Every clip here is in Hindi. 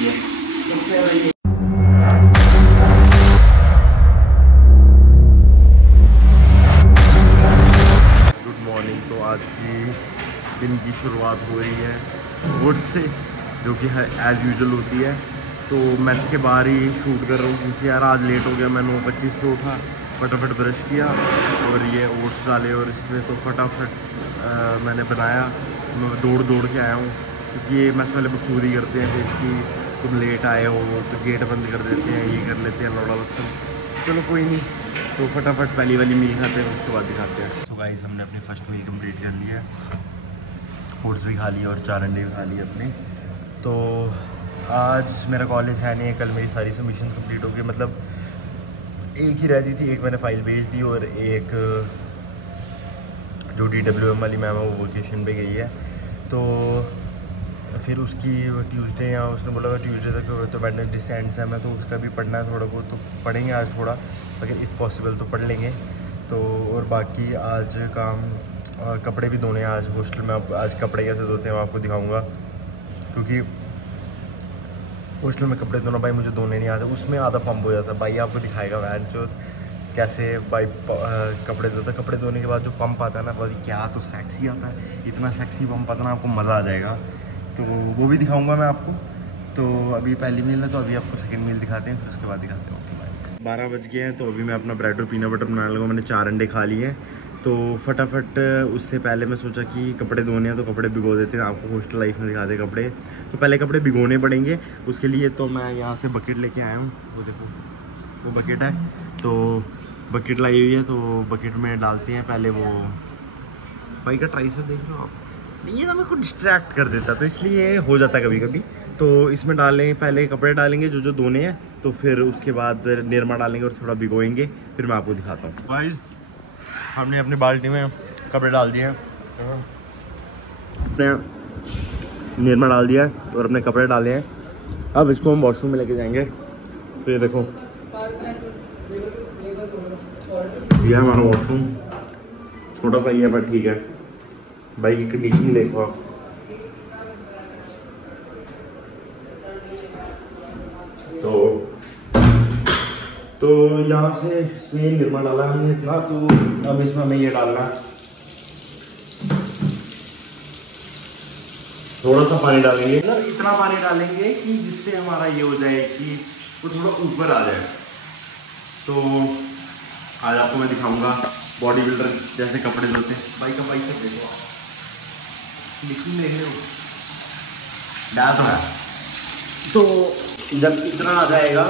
होती है। Good morning. तो आज की दिन की शुरुआत हो रही है वोट से, जो कि एज़ यूजुअल होती है। तो मैस के बाहर ही शूट कर रहा हूँ क्योंकि यार आज लेट हो गया। मैं 9:25 पे उठा, फटाफट ब्रश किया और ये ओट्स डाले और इसमें तो फटाफट मैंने बनाया। मैं दौड़ के आया हूँ क्योंकि ये मैस वाले लोग चोरी करते हैं फिर कि तुम लेट आए हो तो गेट बंद कर देते हैं, ये कर लेते हैं लौड़ा लस्सन। चलो कोई नहीं, तो फटाफट पहली वाली मील खाते हैं, उसके बाद दिखाते हैं। तो गाइस हमने अपनी फ़र्स्ट मील कंप्लीट कर ली है, ओट्स भी खा लिए और 4 अंडे भी खा लिए अपने। तो आज मेरा कॉलेज है नहीं, कल मेरी सारी सबमिशंस कंप्लीट हो गई। मतलब एक ही रहती थी, एक मैंने फ़ाइल भेज दी और एक जो DWM वाली मैम है वो वेकेशन पे गई है। तो फिर उसकी ट्यूसडे या उसने बोला ट्यूसडे तक तो वेडनेसडे से एंड सेम है, तो उसका भी पढ़ना है थोड़ा बहुत, तो पढ़ेंगे आज थोड़ा, अगर इफ़ पॉसिबल तो पढ़ लेंगे। तो और बाकी आज काम कपड़े भी धोने हैं आज हॉस्टल में। अब आज कपड़े कैसे धोते हैं मैं आपको दिखाऊंगा, क्योंकि हॉस्टल में कपड़े धोना भाई मुझे धोने नहीं आते, उसमें आधा पंप हो जाता है। भाई आपको दिखाएगा वैन जो कैसे भाई कपड़े धोता है। कपड़े धोने के बाद जो पंप आता है ना भाई, क्या तो सेक्सी आता है, इतना सेक्सी पंप आता है ना, आपको मज़ा आ जाएगा। तो वो भी दिखाऊंगा मैं आपको। तो अभी पहली मील है, तो अभी आपको सेकंड मील दिखाते हैं, फिर उसके बाद दिखाते हैं। 12 बज गए हैं, तो अभी मैं अपना ब्रेड और पीनट बटर बनाने लगा। मैंने 4 अंडे खा लिए हैं, तो फटाफट उससे पहले मैं सोचा कि कपड़े धोने हैं तो कपड़े भिगो देते हैं, आपको हॉस्टल लाइफ में दिखाते हैं कपड़े। तो पहले कपड़े भिगोने पड़ेंगे, उसके लिए तो मैं यहाँ से बकेट लेके आया हूँ। वो देखो वो बकेट है, तो बकेट लाई हुई है, तो बकेट में डालते हैं पहले। वो भाई का ट्राई से देख लो आप, ये ना मेरे को डिस्ट्रैक्ट कर देता, तो इसलिए हो जाता है कभी कभी। तो इसमें डालें, पहले कपड़े डालेंगे जो धोने हैं, तो फिर उसके बाद निरमा डालेंगे और थोड़ा भिगोएंगे, फिर मैं आपको दिखाता हूँ। गाइस हमने अपनी बाल्टी में कपड़े डाल दिए हैं, अपने निरमा डाल दिया है और अपने कपड़े डाले हैं। अब इसको हम वॉशरूम में लेके जाएंगे। तो ये देखो ये हमारा वॉशरूम, छोटा सा ही है पर ठीक है। भाई की कंडीशन देखो आप, तो यहाँ से इसमें निरमा डाला हमने इतना, तो अब इसमें हमें ये डालना है, थोड़ा सा पानी डालेंगे, मतलब इतना पानी डालेंगे कि जिससे हमारा ये हो जाए कि वो थोड़ा ऊपर आ जाए। तो आज आपको मैं दिखाऊंगा बॉडी बिल्डर जैसे कपड़े धोते हैं। भाई का भाई सब देखो आप, मशीन देख रहे हो, डाल तो है। तो जब इतना आ जाएगा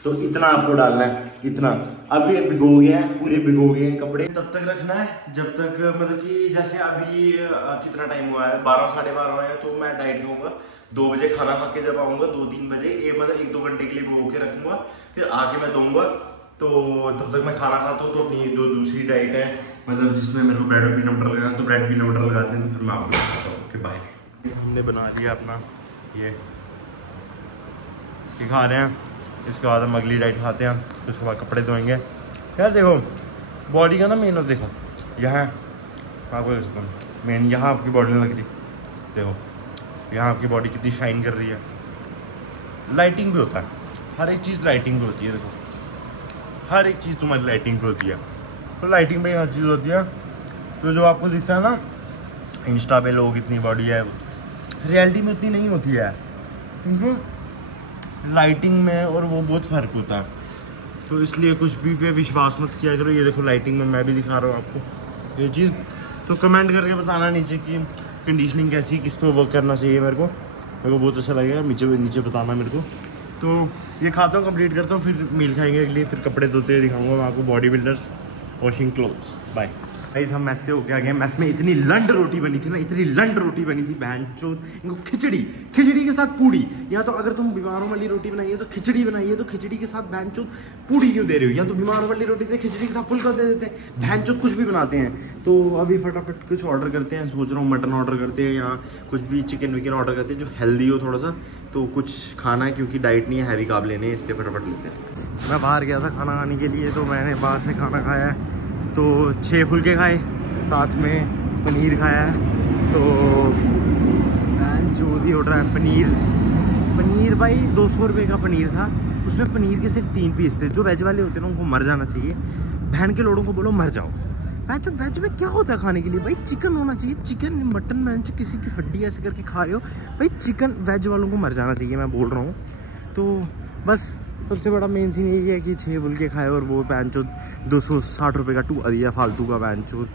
तो इतना आपको डालना है, इतना। अब ये भिगो गया है, पूरे भिगो गए हैं कपड़े। तब तक रखना है जब तक, मतलब कि जैसे अभी कितना टाइम हुआ है, 12 साढ़े 12 है, तो मैं डाइट खाऊंगा 2 बजे, खाना खा के जब आऊँगा 2-3 बजे, मतलब 1-2 घंटे के लिए भिगो के रखूँगा, फिर आके मैं दूंगा। तो तब तक मैं खाना खाता हूँ। तो अपनी जो दूसरी डाइट है, मतलब जिसमें मेरे को ब्रेड और पीनट बटर लगाना, तो ब्रेड पीनट बटर लगाते हैं, तो फिर मैं आपको बताता हूँ। Okay bye. हमने बना लिया अपना ये खा रहे हैं, इसके बाद हम अगली डाइट खाते हैं, तो उसके बाद कपड़े धोएंगे। यार देखो बॉडी का ना मेन, देखो यहाँ आपको देख सकता हूँ मेन, यहाँ आपकी बॉडी लग रही, देखो यहाँ आपकी बॉडी कितनी शाइन कर रही है। लाइटिंग भी होता है, हर एक चीज़ लाइटिंग भी होती है। देखो हर एक चीज़ तुम्हारी लाइटिंग पे होती है, तो लाइटिंग में हर चीज़ होती है। तो जो आपको दिखता है ना इंस्टा पे लोग इतनी बॉडी है, रियलिटी में उतनी नहीं होती है, लाइटिंग में और वो बहुत फ़र्क होता है। तो इसलिए कुछ भी पे विश्वास मत किया करो। ये देखो लाइटिंग में मैं भी दिखा रहा हूँ आपको ये चीज़। तो कमेंट करके बताना नीचे कि कंडीशनिंग कैसी, किस पे वर्क करना चाहिए। मेरे को बहुत अच्छा लगेगा, नीचे बताना मेरे को। तो ये खाता हूँ, कंप्लीट करता हूँ, फिर मील खाएंगे अगली, फिर कपड़े धोते हुए दिखाऊंगा मैं आपको, body builders washing clothes. Bye. Guys हम मैस से होके आ गए। मैस में इतनी लंड रोटी बनी थी ना, इतनी लंड रोटी बनी थी, बहन चोद, इनको खिचड़ी के साथ पूड़ी। या तो अगर तुम बीमारों वाली रोटी बनाइए तो खिचड़ी बनाइए, तो खिचड़ी के साथ बहन चोद पूड़ी क्यों दे रहे हो? या तो बीमारों वाली रोटी दे, खिचड़ी के साथ फुल्का दे देते हैं, बहन चोद कुछ भी बनाते हैं। तो अभी फटाफट कुछ ऑर्डर करते हैं, सोच रहा हूँ मटन ऑर्डर करते हैं या कुछ भी चिकन विकन ऑर्डर करते हैं जो हेल्दी हो थोड़ा सा। तो कुछ खाना है क्योंकि डाइट नहीं है, हैवी कार्ब लेने हैं, इसलिए फटाफट लेते हैं। मैं बाहर गया था खाना खाने के लिए, तो मैंने बाहर से खाना खाया है, तो 6 फुलके खाए, साथ में पनीर खाया है। तो चौधी हो रहा है पनीर, पनीर भाई 200 रुपये का पनीर था, उसमें पनीर के सिर्फ 3 पीस थे। जो वेज वाले होते हैं ना उनको मर जाना चाहिए, बहन के लोगों को बोलो मर जाओ। भाई जो वेज में क्या होता है खाने के लिए, भाई चिकन होना चाहिए, चिकन मटन मैंने किसी की हड्डी ऐसे करके खा रहे हो भाई, चिकन वेज वालों को मर जाना चाहिए, मैं बोल रहा हूँ। तो बस सबसे बड़ा मेन सीन यही है कि 6 बोल के खाए और वो पैन चो 260 रुपये का टूआ दिया फालतू का पैन चो।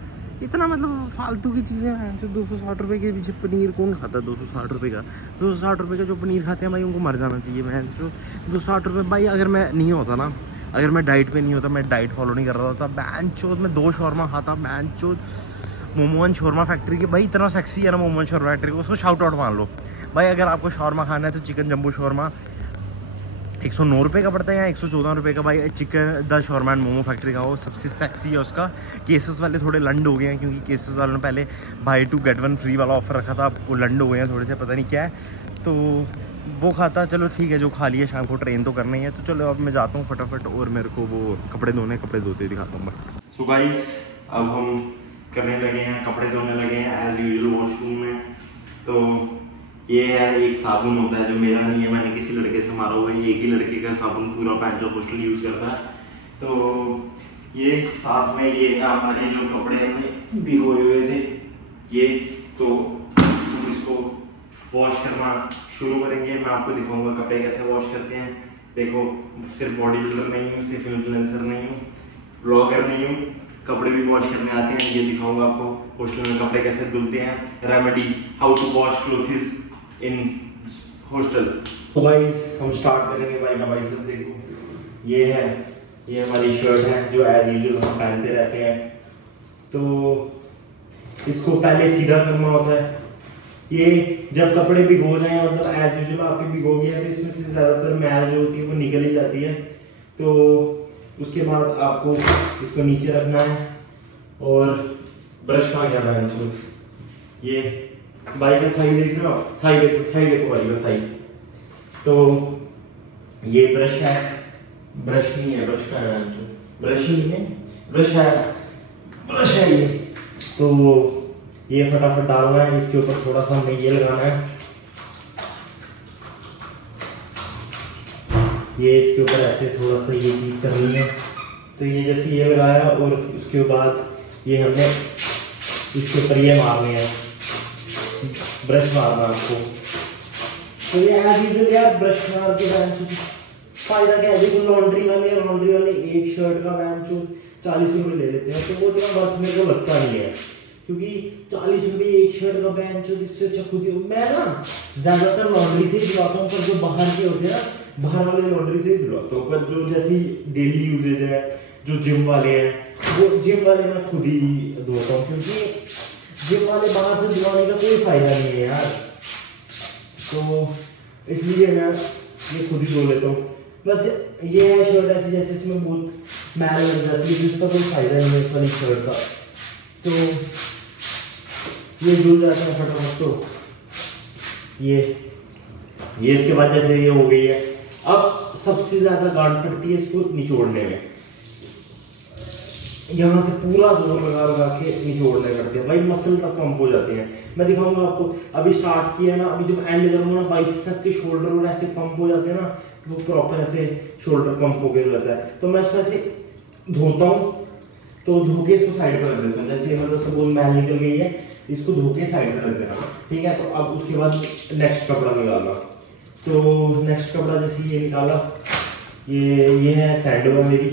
इतना मतलब फालतू की चीज़ें हैं जो 260 रुपये के पीछे पनीर कौन खाता है 260 रुपये का। 260 रुपये का जो पनीर खाते हैं भाई उनको मर जाना चाहिए। मैं जो 260 रुपये भाई, अगर मैं नहीं होता ना, अगर मैं डाइट पे नहीं होता, मैं डाइट फॉलो नहीं कर रहा होता, बैन चोद मैं 2 शौरमा खाता। बैन चोद मोमोन शौरमा फैक्ट्री के भाई इतना सेक्सी है ना मोमोन शौरमा फैक्ट्री को, उसको शाउट आउट मान लो भाई। अगर आपको शौरमा खाना है तो चिकन जम्बो शौरमा 109 रुपये का पड़ता है या 114 रुपये का भाई। Chicken the shawarma and momo factory का हो, सबसे सेक्सी है उसका। केसेस वाले थोड़े लंड हो गए हैं क्योंकि केसेस वालों ने पहले बाई 2 गेट 1 फ्री वाला ऑफर रखा था, वो लंड हो गए हैं थोड़े से, पता नहीं क्या है। तो वो खाता, चलो ठीक है, जो खा लिया शाम को ट्रेन तो करना ही है। तो चलो अब मैं जाता हूँ फटाफट और मेरे को वो कपड़े धोते दिखाता हूँ मैं। सो गाइस अब हम करने लगे हैं, कपड़े धोने लगे हैं एज यूजुअल वॉशरूम में। तो ये है एक साबुन होता है जो मेरा नहीं है, मैंने किसी लड़के से मारा हुआ है। एक ही लड़के का साबुन पूरा पैंट जो हॉस्टल यूज़ करता है। तो ये साथ में ये हमारे जो कपड़े हमने भिगोए हुए थे ये, तो हम इसको वॉश करना शुरू करेंगे। मैं आपको दिखाऊंगा कपड़े कैसे वॉश करते हैं। देखो सिर्फ बॉडी बिल्डर नहीं हूँ, सिर्फ इन्फ्लुएंसर नहीं हूँ, ब्लॉगर नहीं हूँ, कपड़े भी वॉश करने आते हैं। ये दिखाऊंगा आपको हॉस्टल में कपड़े कैसे धुलते हैं, remedy how to wash clothes in hostel. तो गाइस हम स्टार्ट करेंगे भाई का। भाई सब देखो ये है, ये हमारी शर्ट है जो एज यूजुअल हम पहनते रहते हैं। तो इसको पहले सीधा करना होता है। ये जब कपड़े भिगो जाए, मतलब एज यूजुअल आपके भिगो गया तो इसमें से ज़्यादातर मैल जो होती है वो निकल ही जाती है। तो उसके बाद आपको इसको नीचे रखना है और ब्रश कहाँ गया बैन चो, ये बाइक का थाई देख रहे हो आप, थाई देखो बाइक का थाई। तो ये ब्रश है, ब्रश नहीं है, ब्रश का है जो, ब्रश ही नहीं है, ब्रश है ये। तो ये फटाफट डालना है, इसके ऊपर थोड़ा सा हमें ये लगाना है, ये इसके ऊपर ऐसे थोड़ा सा ये चीज़ करनी है। तो ये जैसे ये लगाया और उसके बाद ये हमने इसके ऊपर ये मारने हैं, ब्रश मारना आपको। तो ये एज यूजुअल यार ब्रश मार के फायदा क्या है, देखो लॉन्ड्री वाले एक शर्ट का बैन 40 रुपये ले लेते हैं, तो वो इतना वर्थ मेरे को लगता नहीं है क्योंकि 40 रुपये एक शर्ट का बैन इससे अच्छा खुद ही। मैं ना ज्यादातर लॉन्ड्री से ही दिलाता हूँ, पर जो बाहर के होते हैं ना, बाहर वाले लॉन्ड्री से ही दिलाता हूँ। पर जो जैसे डेली यूजेज है, जो जिम वाले हैं, वो जिम वाले मैं खुद ही धोता हूँ क्योंकि जिम वाले बाहर से धुलाने का कोई फायदा नहीं है यार। तो इसलिए मैं ये खुद ही धो लेता हूँ। बस ये है शर्ट ऐसी, जैसे इसमें बहुत मैल लग जाती है, जिसका कोई फायदा नहीं है इस वाली शर्ट का। तो ये धुल जाता है फटाफट। तो ये इसके बाद जैसे ये हो गई है, अब सबसे ज्यादा गांठ फटती है इसको निचोड़ने में। यहाँ से पूरा जोर लगा के निचोड़ने करते हैं भाई, मसल तक पंप हो जाते हैं। मैं दिखाऊंगा आपको, अभी स्टार्ट किया ना, अभी जब एंड करूंगा ना, बाइसेप के शोल्डर और ऐसे पंप हो जाते हैं ना, वो प्रॉपर ऐसे शोल्डर पंप हो गया रहता है। तो मैं इसको ऐसे धोता हूँ, तो धो के इसको साइड पर रख देता हूँ। जैसे मतलब सपोज मैल निकल गई है, इसको धो के साइड पर रख देना, ठीक है। तो अब उसके बाद नेक्स्ट कपड़ा निकालना। तो नेक्स्ट कपड़ा जैसे ये निकाला, ये है सैंडो है मेरी,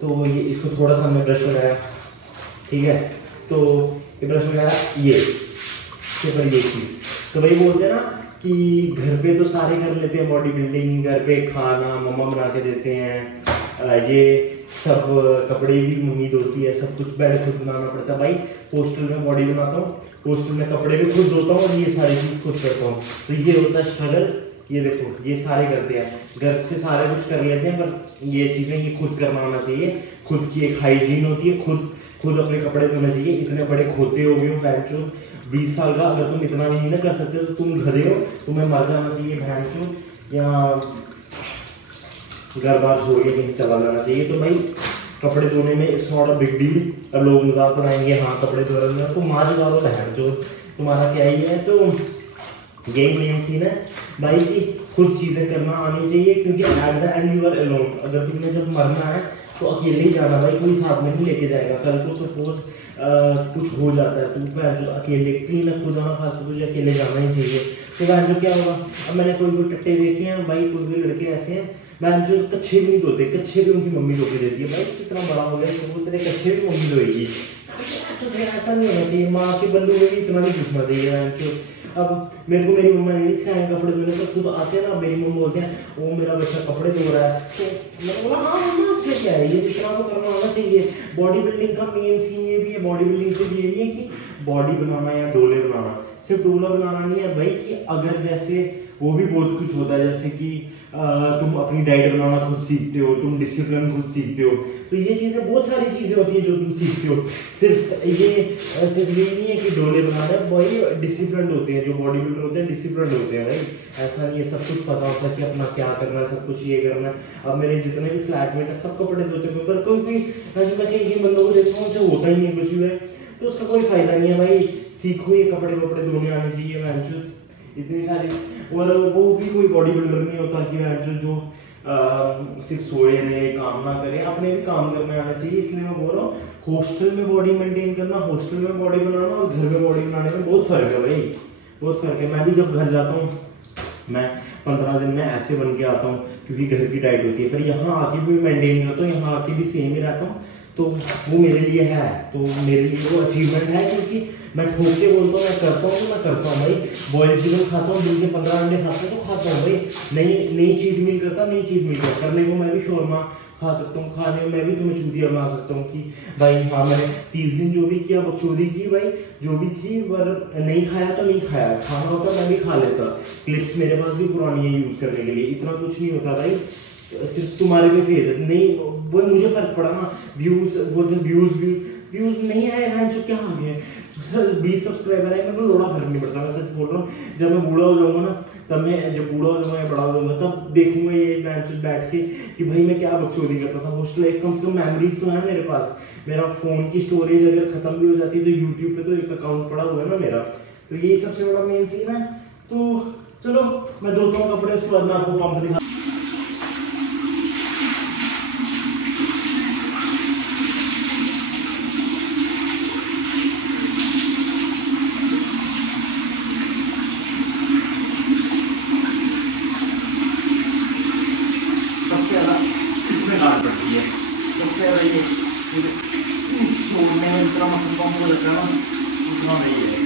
तो ये इसको थोड़ा सा हमने ब्रश लगाया, ठीक है। तो ये ब्रश लगाया, ये चीज़। तो भाई बोलते हैं ना कि घर पे तो सारे कर लेते हैं बॉडी बिल्डिंग, घर पे खाना मम्मा बना के देते हैं, ये सब कपड़े भी मम्मी धोती है, सब कुछ बेड खुद बनाना पड़ता है। भाई हॉस्टल में बॉडी बनाता हूँ, हॉस्टल में कपड़े भी खुद धोता हूँ और ये सारी चीज़ खुद करता हूँ। तो ये होता है स्ट्रगल। ये देखो ये सारे करते हैं, घर से सारे कुछ कर लेते हैं, पर ये चीज़ें ये खुद करना होना चाहिए। खुद की एक हाइजीन होती है, खुद अपने कपड़े धोने चाहिए। इतने बड़े खोते हो गए हो बहनचोद, 20 साल का, अगर तुम इतना भी नहीं ना कर सकते तो तुम गधे हो, तुम्हें मर जाना चाहिए बहनचोद, या घर बार छोड़ के कहीं चला जाना चाहिए। तो भाई कपड़े धोने में it's not a big deal. अब लोग मजाक बनाएंगे, हाँ कपड़े धो रहे हैं तो मार मारो बहनचोद, तुम्हारा क्या ही है। तो यही मेन सीन है भाई कि खुद चीज़ें करना आनी चाहिए, क्योंकि at the end you are alone. अगर तुमने जब मरना है तो अकेले ही जाना भाई, कोई साथ में नहीं लेके जाएगा। कल को सपोज कुछ हो जाता है तो मैं जो अकेले कहीं ना खुद आना खास, तुझे अकेले जाना ही चाहिए। तो वह जो क्या होगा, अब मैंने कोई टट्टे देखे हैं भाई, कोई लड़के ऐसे हैं मैं जो कच्छे भी नहीं धोते, कच्छे भी उनकी मम्मी धो के देती है। भाई कितना बड़ा हो गया तो वो तेरे कच्छे भी मम्मी धोएगी। ऐसा नहीं होना चाहिए, माँ के बल्लू में भी इतना नहीं घुसना चाहिए। अब मेरे को मेरी मम्मा ने सिखाया कपड़े धोने का, खुद आते हैं ना मेरी मम्मा बोलते हैं वो मेरा बच्चा कपड़े धो रहा है, तो मैंने बोला हाँ मम्मा उसमें क्या है, ये इतना तो करना आना चाहिए। बॉडी बिल्डिंग का मेन सीन ये भी है, बॉडी बिल्डिंग से भी यही है कि बॉडी बनाना या डोले बनाना, सिर्फ डोला बनाना नहीं है भाई, कि अगर जैसे वो भी बहुत कुछ होता है, जैसे कि तुम अपनी डाइट बनाना खुद सीखते हो, तुम डिसिप्लिन खुद सीखते हो, तो ये चीज़ें बहुत सारी चीज़ें होती हैं जो तुम सीखते हो। सिर्फ ये नहीं है कि डोले बनाना, वही डिसिप्लिन होते हैं, जो बॉडी बिल्डर होते हैं डिसिप्लिन होते हैं भाई। ऐसा नहीं है सब कुछ पता होता है कि अपना क्या करना है, सब कुछ ये करना है। अब मेरे जितने भी फ्लैटमेट है सब कपड़े धोते हैं, पर कोई मैं कहीं बंदों को देखता हूँ उनसे होता ही नहीं कुछ भी है, तो उसका कोई फायदा नहीं है भाई। सीखो ये कपड़े वपड़े धोने आने चाहिए मैं इतनी सारी। और वो भी कोई बॉडी बिल्डर नहीं होता कि मैं जो सिर्फ सोए रहे काम ना करे, अपने भी काम करने आना चाहिए। इसलिए मैं बोल रहा हूँ हॉस्टल में बॉडी मेंटेन करना, हॉस्टल में बॉडी बनाना और घर में बॉडी बनाने में बहुत फर्क है भाई, बहुत फर्क है। मैं भी जब घर जाता हूँ मैं 15 दिन में ऐसे बन के आता हूँ, क्योंकि घर की डाइट होती है, पर यहाँ आके भी मेंटेन करता हूँ, यहाँ आके भी सेम ही रहता हूँ, तो वो मेरे लिए है, तो मेरे लिए वो अचीवमेंट है। क्योंकि मैं ठोक के बोलता हूँ मैं करता हूँ, तो मैं करता हूँ भाई। बॉयल चिकन खाता हूँ, दिन के 15 अंडे खाता हूँ तो खाता हूँ भाई। नई चीट मील करता, नई चीट मील करता, करने को मैं भी शोरमा खा सकता हूँ, खाने में मैं भी तुम्हें चूतिया बना सकता हूँ कि भाई हाँ मैंने 30 दिन जो भी किया बकचोदी की भाई, जो भी थी, पर नहीं खाया तो नहीं खाया, खाना होता मैं भी खा लेता। क्लिप्स मेरे पास भी पुरानी है यूज़ करने के लिए, इतना कुछ नहीं होता भाई, सिर्फ तुम्हारे पे फेर नहीं। वो मुझे फर्क पड़ा ना, व्यूज बोलते व्यूज नहीं आए हैं जो क्या आ गए 20 सब्सक्राइबर है, मेरे को लोड़ा फर्क नहीं पड़ता। मैं सच बोल रहा हूँ, जब मैं बूढ़ा हो जाऊंगा ना, तब मैं जब बूढ़ा हो जाऊंगा या बड़ा हो जाऊंगा तब देखूंगा ये बैठ के कि भाई मैं क्या बकचोदी करता था। हॉस्टल लाइफ कम से कम मेमोरीज तो है मेरे पास। मेरा फोन की स्टोरेज अगर खत्म भी हो जाती है तो यूट्यूब पे तो एक अकाउंट पड़ा हुआ है ना मेरा, तो यही सबसे बड़ा मेन सीन है। तो चलो मैं धोता हूँ कपड़े, उसके बाद मैं आपको पंप दिखा। पड़ती है सबसे ज़्यादा ये छोड़ने में इतना मसल पंप हो जाता है ना, उतना नहीं है।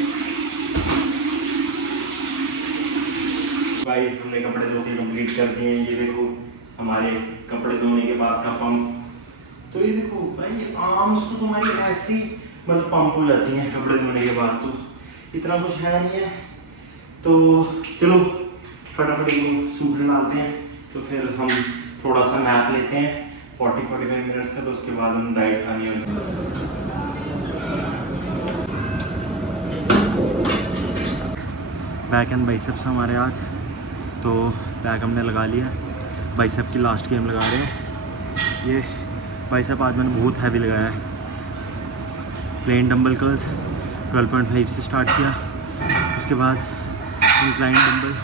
गाइस हमने कपड़े धो के कंप्लीट कर दिए हैं, ये देखो हमारे कपड़े धोने के बाद का पंप। तो ये देखो भाई आर्म्स तो तुम्हारी ऐसी मतलब पंप हो जाती हैं कपड़े धोने के बाद, तो इतना कुछ है नहीं है। तो चलो फटाफट इनको सूखने डालते हैं, तो फिर हम थोड़ा सा नैप लेते हैं 40-45 मिनट्स का, तो उसके बाद हम डाइट खानी है। बैक एंड बाइसेप्स हमारे आज, तो बैक हमने लगा लिया, बाइसेप की लास्ट गेम लगा रहे हैं। ये बाइसेप आज मैंने बहुत हैवी लगाया है। प्लेन डंबल कर्ल्स 12.5 से स्टार्ट किया, उसके बाद इंक्लाइन डंबल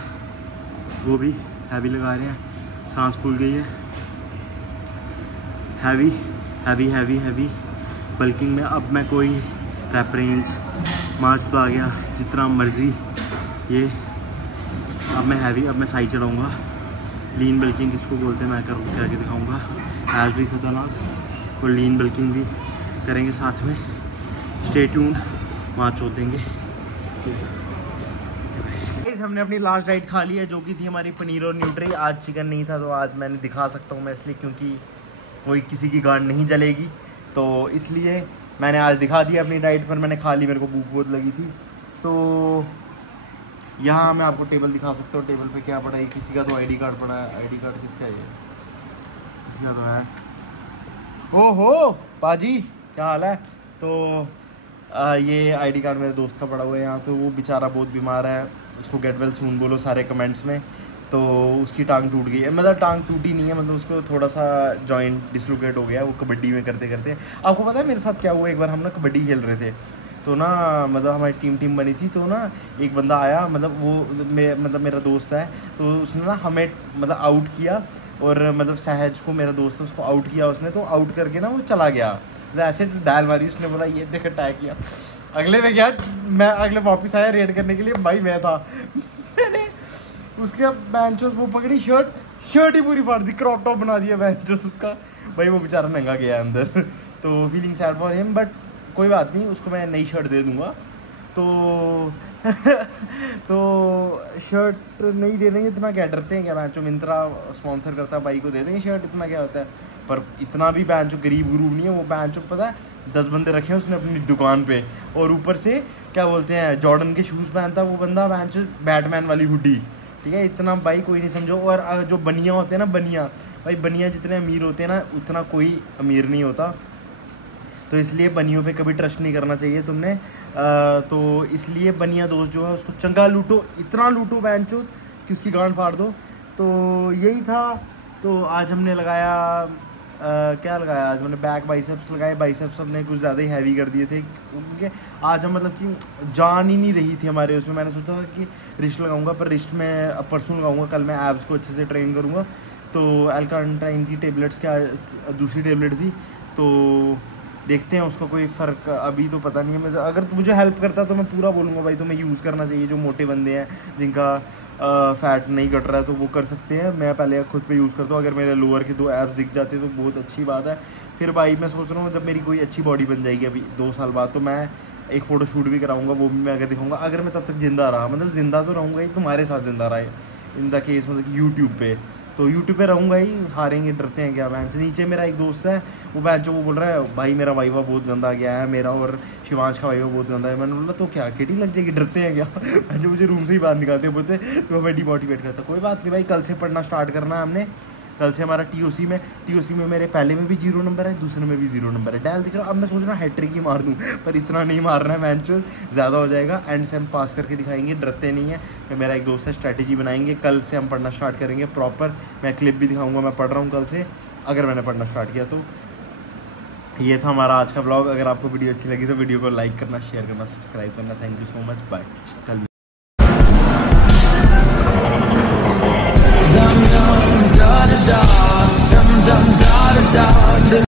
वो भी हैवी लगा रहे हैं। सांस फूल गई है, heavy heavy heavy heavy bulking में। अब मैं कोई रैप रेंज मार्च तो आ गया जितना मर्जी ये, अब मैं हैवी, अब मैं साइड चढ़ाऊँगा। लीन बल्किंग किसको बोलते हैं मैं करके दिखाऊँगा, एज भी खतरनाक और लीन बल्किंग भी करेंगे साथ में। स्टे ट्यून्ड, वहाँ छोड़ देंगे। हमने अपनी लास्ट डाइट खा ली है, जो कि थी हमारी पनीर और न्यूट्री। आज चिकन नहीं था, तो आज मैंने दिखा सकता हूँ मैं, इसलिए क्योंकि कोई किसी की गांड नहीं जलेगी, तो इसलिए मैंने आज दिखा दिया अपनी डाइट पर। मैंने खा ली, मेरे को भूख बहुत लगी थी। तो यहाँ मैं आपको टेबल दिखा सकता हूँ, टेबल पे क्या पड़ा है। किसी का तो आईडी कार्ड पड़ा है, आईडी कार्ड किसका है ये, किसी का तो है। ओहो पाजी क्या हाल है। तो ये आईडी कार्ड मेरे दोस्त का पड़ा हुआ है यहाँ, तो वो बेचारा बहुत बीमार है, उसको गेट वेल सून बोलो सारे कमेंट्स में। तो उसकी टांग टूट गई है, मतलब टांग टूटी नहीं है, मतलब उसको थोड़ा सा जॉइंट डिसलोकेट हो गया वो कबड्डी में करते करते। आपको पता है मेरे साथ क्या हुआ, एक बार हम ना कबड्डी खेल रहे थे, तो ना मतलब हमारी टीम बनी थी, तो ना एक बंदा आया, मतलब वो मतलब मेरा दोस्त है, तो उसने ना हमें मतलब आउट किया, और मतलब सहज को, मेरा दोस्त है, उसको आउट किया उसने, तो आउट करके ना वो चला गया, मतलब ऐसे डायल मारी उसने, बोला ये देख अटैक किया। अगले में क्या, मैं अगले वापस आया रेड करने के लिए, भाई मैं था मैंने उसके बेंचोस वो पकड़ी, शर्ट ही पूरी फाड़ दी, क्रॉप टॉप बना दिया बेंचोस उसका, भाई वो बेचारा नंगा गया अंदर तो feeling sad for him, but कोई बात नहीं, उसको मैं नई शर्ट दे दूंगा। तो तो शर्ट नहीं दे देंगे, इतना क्या डरते हैं क्या, बेंचो मिंत्रा स्पॉन्सर करता है, भाई को दे देंगे शर्ट, इतना क्या होता है। पर इतना भी बेंचो गरीब गुरूब नहीं है वो, बेंचो पता है 10 बंदे रखे हैं उसने अपनी दुकान पे, और ऊपर से क्या बोलते हैं जॉर्डन के शूज़ पहनता है वो बंदा, बेंचो बैटमैन वाली हुडी, ठीक है, इतना भाई कोई नहीं समझो। और जो बनिया होते हैं ना, बनिया भाई, बनिया जितने अमीर होते हैं ना उतना कोई अमीर नहीं होता, तो इसलिए बनियों पे कभी ट्रस्ट नहीं करना चाहिए तुमने। तो इसलिए बनिया दोस्त जो है उसको चंगा लूटो, इतना लूटो बैंचो कि उसकी गांड फाड़ दो। तो यही था। तो आज हमने लगाया क्या लगाया, आज मैंने बैक बाइसेप्स लगाए, बाइसेप्स हमने कुछ ज़्यादा ही हैवी कर दिए थे क्योंकि आज हम मतलब कि जान ही नहीं रही थी हमारे उसमें। मैंने सोचा था कि रिस्ट लगाऊंगा, पर रिस्ट में अब परसों लगाऊंगा, कल मैं एब्स को अच्छे से ट्रेन करूंगा। तो एल्कांटाइन की टेबलेट्स क्या दूसरी टेबलेट थी, तो देखते हैं उसका कोई फ़र्क अभी तो पता नहीं है। मैं अगर मुझे हेल्प करता तो मैं पूरा बोलूँगा भाई तुम्हें यूज़ करना चाहिए, जो मोटे बंदे हैं जिनका फ़ैट नहीं घट रहा है तो वो कर सकते हैं। मैं पहले खुद पे यूज़ करता हूँ, अगर मेरे लोअर के 2 एब्स दिख जाते तो बहुत अच्छी बात है। फिर भाई मैं सोच रहा हूँ जब मेरी कोई अच्छी बॉडी बन जाएगी अभी 2 साल बाद, तो मैं एक फ़ोटो शूट भी कराऊंगा, वो भी मैं अगर दिखाऊंगा, अगर मैं तब तक ज़िंदा रहा, मतलब ज़िंदा तो रहूँगा ही, तुम्हारे साथ ज़िंदा रहा इन द केस, मतलब यूट्यूब पे, तो यूट्यूब पे रहूँगा ही। हारेंगे डरते हैं क्या बेंच। नीचे मेरा एक दोस्त है वो बेंच जो वो बोल रहा है भाई मेरा वाइवा बहुत गंदा गया है, मेरा और शिवांश का वाइवा बहुत गंदा है। मैंने बोला तो क्या केटी लग जाएगी, डरते हैं क्या जो मुझे रूम से ही बाहर निकालते हैं, बोलते तो हमें डिमोटिवेट करता। कोई बात नहीं भाई, कल से पढ़ना स्टार्ट करना है हमने। कल से हमारा टीओसी में मेरे पहले में भी 0 नंबर है, दूसरे में भी 0 नंबर है। डायल दिख रहा, अब मैं सोच रहा हूँ हैट्रिक ही मार दूँ, पर इतना नहीं मारना है मैच, ज़्यादा हो जाएगा। एंड से हम पास करके दिखाएंगे, डरते नहीं है। मैं मेरा एक दोस्त है, स्ट्रैटेजी बनाएंगे, कल से हम पढ़ना स्टार्ट करेंगे प्रॉपर। मैं क्लिप भी दिखाऊंगा मैं पढ़ रहा हूँ कल से, अगर मैंने पढ़ना स्टार्ट किया तो। ये था हमारा आज का ब्लॉग। अगर आपको वीडियो अच्छी लगी तो वीडियो को लाइक करना, शेयर करना, सब्सक्राइब करना। Thank you so much, bye. कल